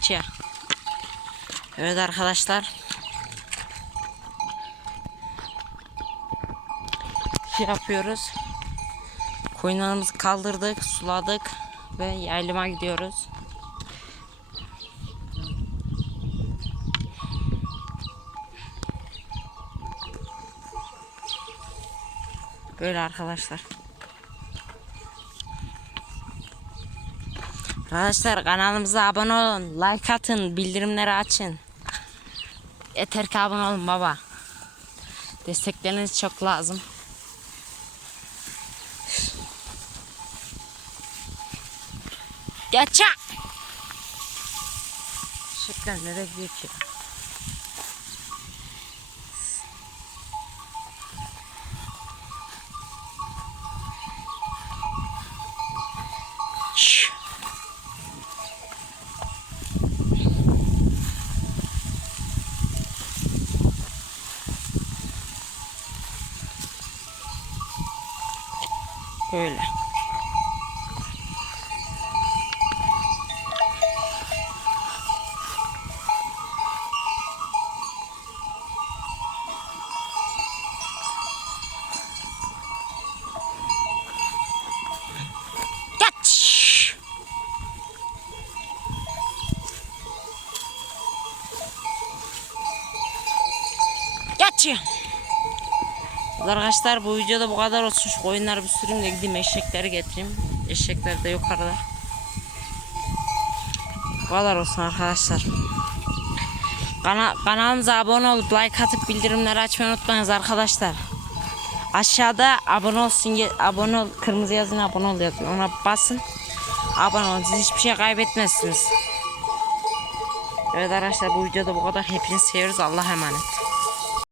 Geçiyor. Evet arkadaşlar. Şey yapıyoruz. Koyunlarımızı kaldırdık, suladık ve yaylıma gidiyoruz. Böyle arkadaşlar. Arkadaşlar kanalımıza abone olun, like atın, bildirimleri açın. Yeter ki abone olun baba. Destekleriniz çok lazım. Geç ya. Şekler nereye gidiyor ki? Şşş. Böyle. Geç. Arkadaşlar bu videoda bu kadar olsun. Şu koyunları bir süreyim de gideyim eşekleri getireyim. Eşekler de yukarıda. Bu kadar olsun arkadaşlar. Kana kanalımıza abone olup like atıp bildirimleri açmayı unutmayınız arkadaşlar. Aşağıda abone olsun abone ol kırmızı yazın abone ol yazın. Ona basın. Abone olun. Siz hiçbir şey kaybetmezsiniz. Evet arkadaşlar bu videoda bu kadar. Hepinizi seviyoruz. Allah'a emanet.